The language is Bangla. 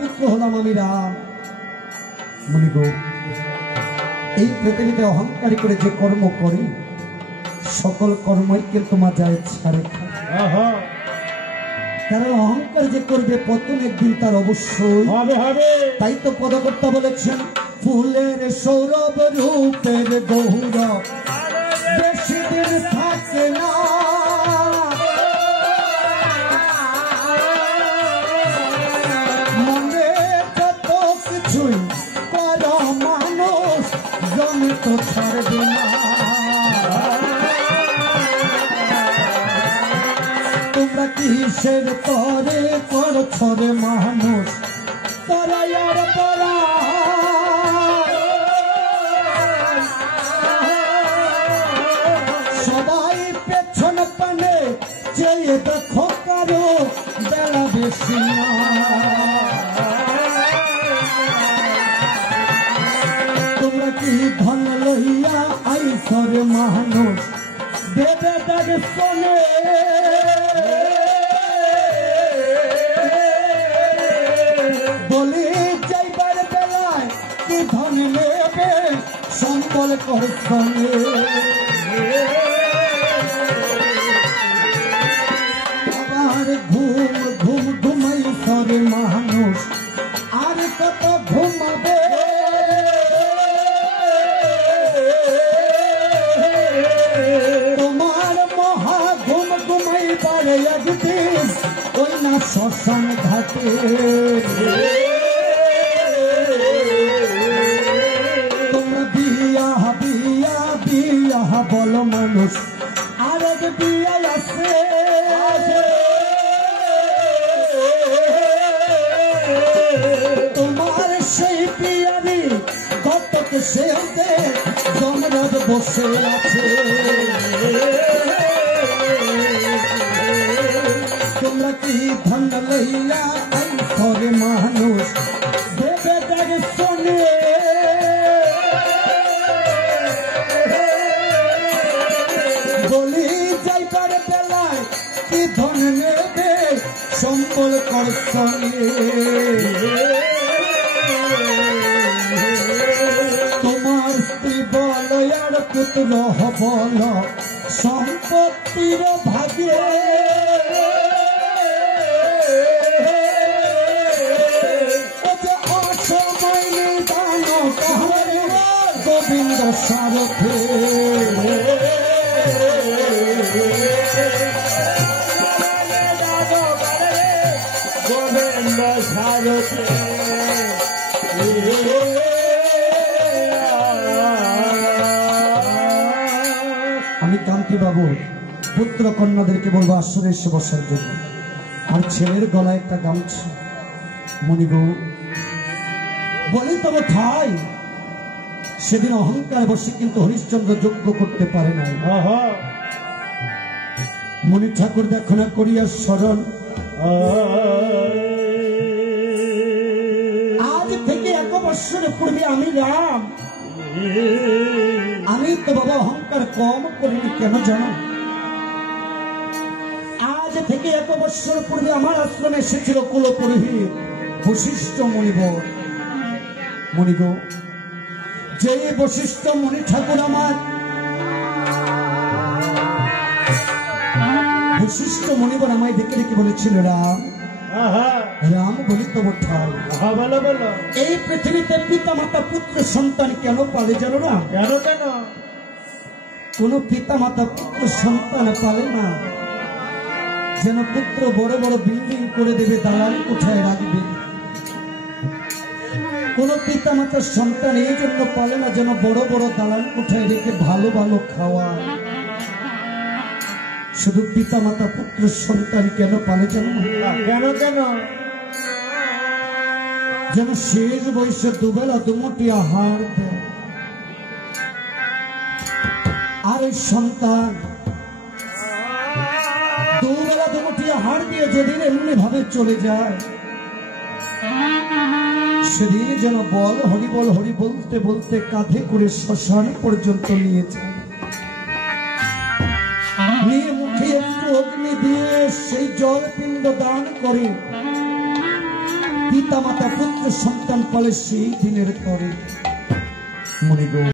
পুত্র হলাম আমি রাম। মুনি গো, এই পৃথিবীতে অহংকারী করে যে কর্ম করে সকল কর্মই কিন্তু মাজায় ছাড়ে। কারণ অহংকার যে করবে পতন একদিন তার অবশ্যই হবে। তাই তো পদকর্তা বলেছেন, ফুলের সৌরভ রূপের গৌরব বেশি দিন থাকে না, মনে যত কিছুই কর মানুষ জমি তো ছাড়বে না। তোমরা কিসের তরে করছ রে মানুষ পরায়ার পরা, সবাই পেছন পানে চেয়ে দেখো কারো বেলা বেশি না। তোমরা কি ধন লইয়া আইসর মানুষ দেবে দেখ শোনে, বলি যাইবার বেলায় কি ধন নেবে সম্বল করছনে। আবার ঘুম ঘুম ঘুমাই সরে মানুষ আর কত ঘুমাবে, তোমার মহা ঘুম ঘুমাই পারে একদিন ওই না শ্মশান ঘাটে। তোমরা বিয়া বিয়া বিয়া বলো মানুষ আর এক বিয়া আছে, তোমার সেই বিয়ারি কতক সে জমরদ বসে আছে। তোমরা কি ধন লইয়া আইসরে মানুষ দেবে দেখ শোনে, বলি যাইবার বেলায় কি ধন নেবে সম্বল করছনে। তোমার স্ত্রী বল আর পুত্র বল সম্পত্তির ভাগে, গোবিন্দ সারথে। গোবিন্দ সারথে আমি কান্তি বাবু পুত্র কন্যাদেরকে বলবো আসলে এসে বসার জন্য, আর ছেলের গলায় একটা গামছা। মণিগৌ বলি তবে ঠাই সেদিন অহংকার বসে কিন্তু হরিশ্চন্দ্র যজ্ঞ করতে পারে নাই। মণি ঠাকুর দেখো না করিয়া স্মরণ, আজ থেকে 1 বৎসর পূর্বে আমি রাম, আমি তো বাবা অহংকার কম করিনি কেন জানো? আজ থেকে 1 বৎসর পূর্বে আমার আশ্রমে এসেছিল কুলপুরোহিত বশিষ্ঠ মুনিবর। মণিগৌ যে বশিষ্ঠ মুনি ঠাকুর আমার বশিষ্ঠ মুনিবর আমায় দেখে দেখে বলেছিল, রাম রাম বলি তো ঠাই এই পৃথিবীতে পিতা মাতা পুত্র সন্তান কেন পালে জানো না? কেন কেন? কোন পিতা মাতা পুত্র সন্তান পালে না যেন পুত্র বড় বড় বিল্ডিং করে দেবে, দালান কোঠায় রাখবে। কোন পিতা মাতার সন্তান এই জন্য পালে না যেন বড় বড় দালান কোঠায় রেখে ভালো ভালো খাওয়া। শুধু পিতা মাতা পুত্র সন্তান কেন পালে জানো? কেন কেন? যেন শেষ বয়সে দুবেলা দুমুঠি আহার দেয়। আর এই সন্তান দুবেলা দুমুঠি আহার দিয়ে যেদিন এমনি ভাবে চলে যায়, সেদিন যেন বল হরি বলতে বলতে কাঁধে করে শ্মশান পর্যন্ত নিয়েছে। নিয়ে মুখে একটু অগ্নি দিয়ে সেই জল পিণ্ড দান করে পিতা মাতা পুত্র সন্তান পালে সেই দিনের পরে মনে গো